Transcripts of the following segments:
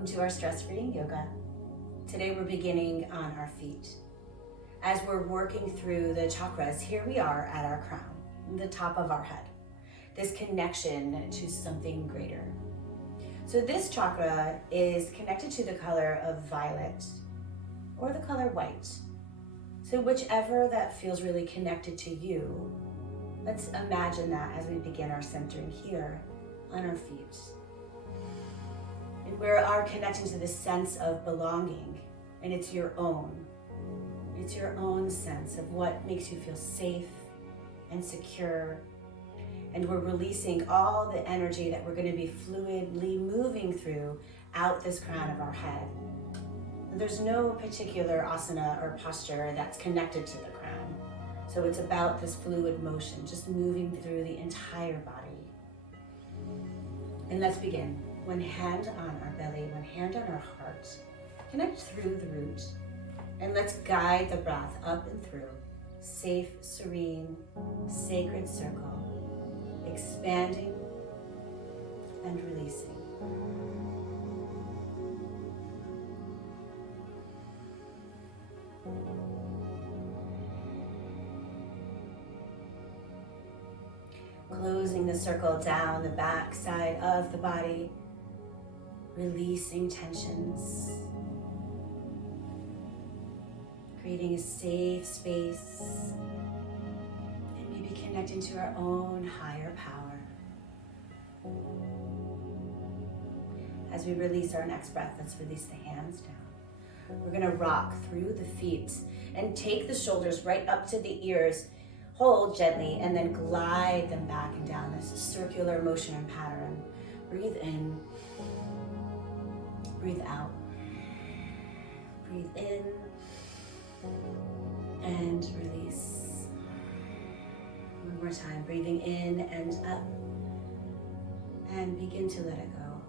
Welcome to our stress-free yoga. Today we're beginning on our feet. As we're working through the chakras, here we are at our crown, the top of our head. This connection to something greater. So this chakra is connected to the color of violet or the color white. So whichever that feels really connected to you, let's imagine that as we begin our centering here on our feet. And we are connecting to this sense of belonging, and it's your own. It's your own sense of what makes you feel safe and secure. And we're releasing all the energy that we're going to be fluidly moving through out this crown of our head. There's no particular asana or posture that's connected to the crown. So it's about this fluid motion, just moving through the entire body. And let's begin. One hand on our belly, one hand on our heart. Connect through the root. And let's guide the breath up and through. Safe, serene, sacred circle. Expanding and releasing. Closing the circle down the back side of the body. Releasing tensions, creating a safe space, and maybe connecting to our own higher power. As we release our next breath, let's release the hands down. We're going to rock through the feet and take the shoulders right up to the ears. Hold gently and then glide them back and down this circular motion and pattern. Breathe in. Breathe out. Breathe in and release. One more time, breathing in and up, and begin to let it go.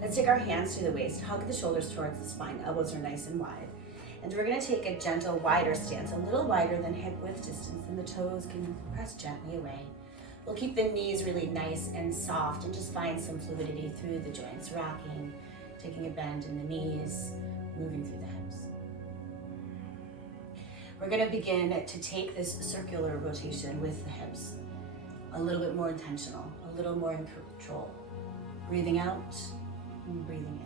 Let's take our hands to the waist, hug the shoulders towards the spine, elbows are nice and wide. And we're gonna take a gentle, wider stance, a little wider than hip width distance, and the toes can press gently away. We'll keep the knees really nice and soft and just find some fluidity through the joints, rocking, taking a bend in the knees, moving through the hips. We're going to begin to take this circular rotation with the hips, a little bit more intentional, a little more in control. Breathing out and breathing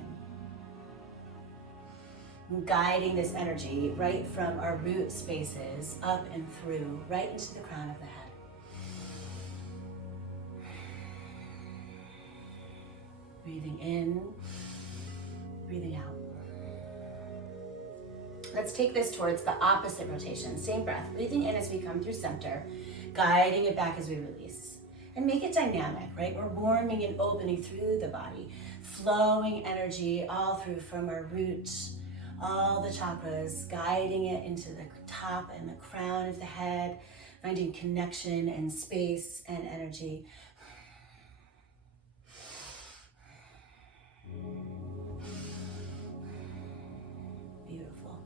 in. And guiding this energy right from our root spaces up and through, right into the crown of the head. Breathing in, breathing out. Let's take this towards the opposite rotation. Same breath, breathing in as we come through center, guiding it back as we release. And make it dynamic, right? We're warming and opening through the body, flowing energy all through from our roots, all the chakras, guiding it into the top and the crown of the head, finding connection and space and energy. Beautiful.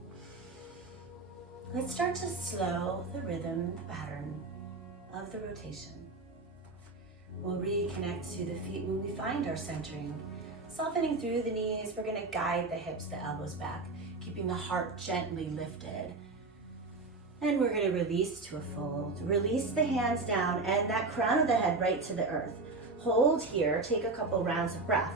Let's start to slow the rhythm, the pattern of the rotation. We'll reconnect to the feet when we find our centering. Softening through the knees, we're gonna guide the hips, the elbows back, keeping the heart gently lifted. And we're gonna release to a fold. Release the hands down and that crown of the head right to the earth. Hold here, take a couple rounds of breath.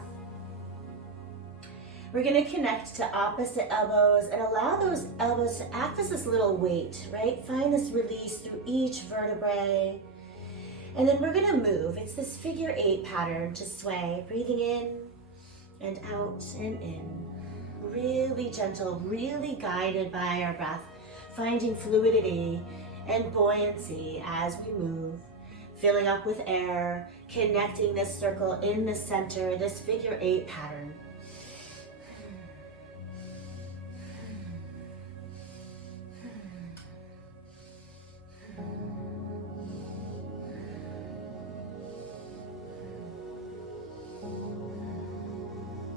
We're gonna connect to opposite elbows and allow those elbows to act as this little weight, right? Find this release through each vertebrae. And then we're gonna move. It's this figure 8 pattern to sway, breathing in and out and in. Really gentle, really guided by our breath, finding fluidity and buoyancy as we move, filling up with air, connecting this circle in the center, this figure 8 pattern.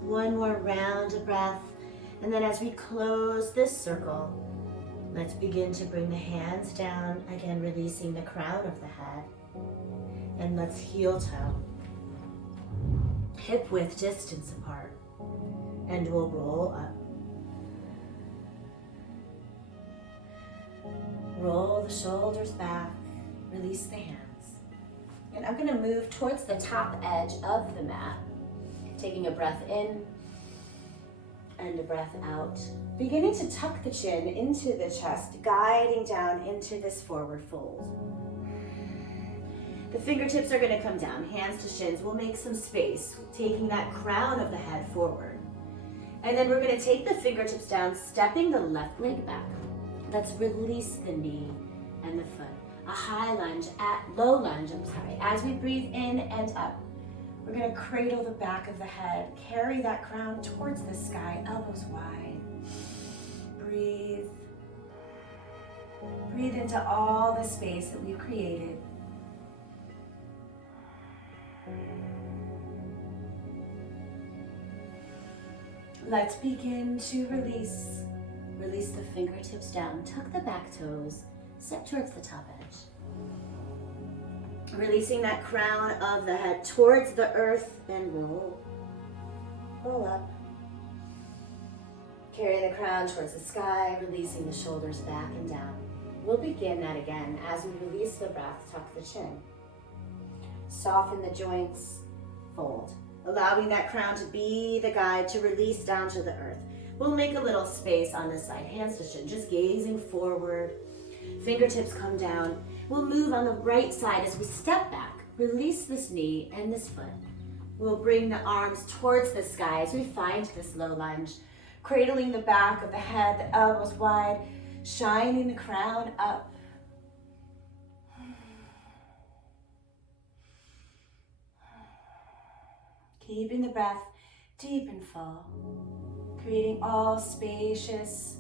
One more round of breath, and then as we close this circle, let's begin to bring the hands down, again releasing the crown of the head, and let's heel toe. hip width distance apart. And we'll roll up. Roll the shoulders back, release the hands. And I'm gonna move towards the top edge of the mat, taking a breath in and a breath out. Beginning to tuck the chin into the chest, guiding down into this forward fold. The fingertips are gonna come down, hands to shins. We'll make some space, taking that crown of the head forward. And then we're gonna take the fingertips down, stepping the left leg back. Let's release the knee and the foot. A high lunge, low lunge, as we breathe in and up. We're gonna cradle the back of the head, carry that crown towards the sky, elbows wide. Breathe. Breathe into all the space that we've created. Let's begin to release. Release the fingertips down, tuck the back toes, step towards the top edge. Releasing that crown of the head towards the earth and roll. Roll up. Carry the crown towards the sky, releasing the shoulders back and down. We'll begin that again as we release the breath, tuck the chin. Soften the joints, fold. Allowing that crown to be the guide to release down to the earth. We'll make a little space on this side, hands to chin, just gazing forward. Fingertips come down. We'll move on the right side as we step back. Release this knee and this foot. We'll bring the arms towards the sky as we find this low lunge. Cradling the back of the head, the elbows wide, shining the crown up. Keeping the breath deep and full. Creating all spaciousness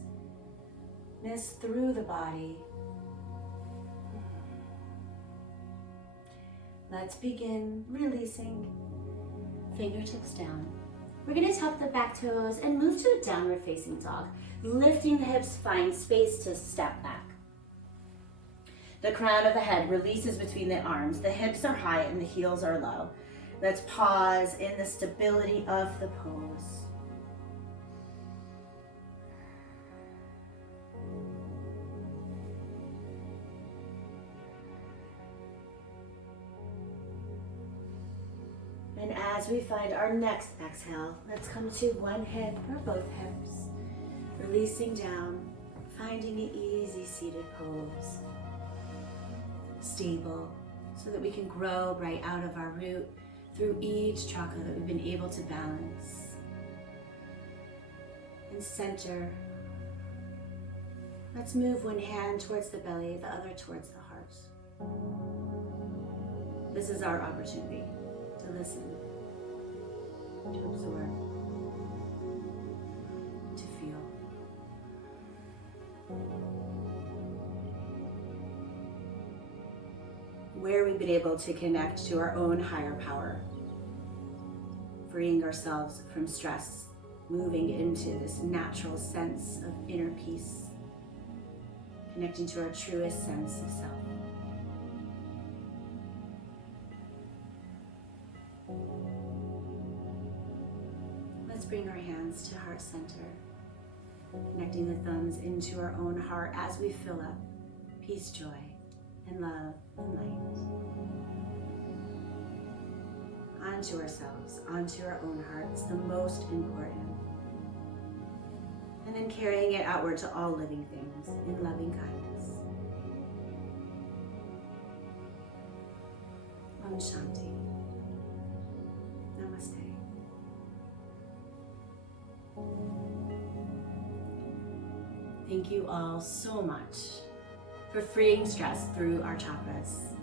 through the body. Let's begin releasing. Fingertips down. We're going to tuck the back toes and move to a downward facing dog. Lifting the hips, find space to step back. The crown of the head releases between the arms. The hips are high and the heels are low. Let's pause in the stability of the pose. And as we find our next exhale, let's come to one hip or both hips. Releasing down, finding an easy seated pose. Stable, so that we can grow right out of our root through each chakra that we've been able to balance. And center. Let's move one hand towards the belly, the other towards the heart. This is our opportunity to listen, to absorb, to feel. Where we've been able to connect to our own higher power, freeing ourselves from stress, moving into this natural sense of inner peace, connecting to our truest sense of self. Let's bring our hands to heart center, connecting the thumbs into our own heart as we fill up peace, joy, and love and light. Onto ourselves, onto our own hearts, the most important. And then carrying it outward to all living things in loving kindness. Om Shanti. Namaste. Thank you all so much for freeing stress through our chakras,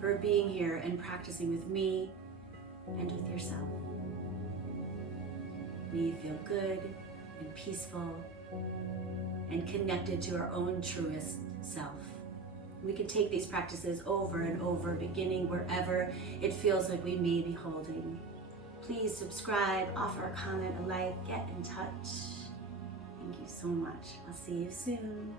for being here and practicing with me and with yourself. May you feel good and peaceful and connected to our own truest self. We can take these practices over and over, beginning wherever it feels like we may be holding. Please subscribe, offer a comment, a like, get in touch. Thank you so much. I'll see you soon.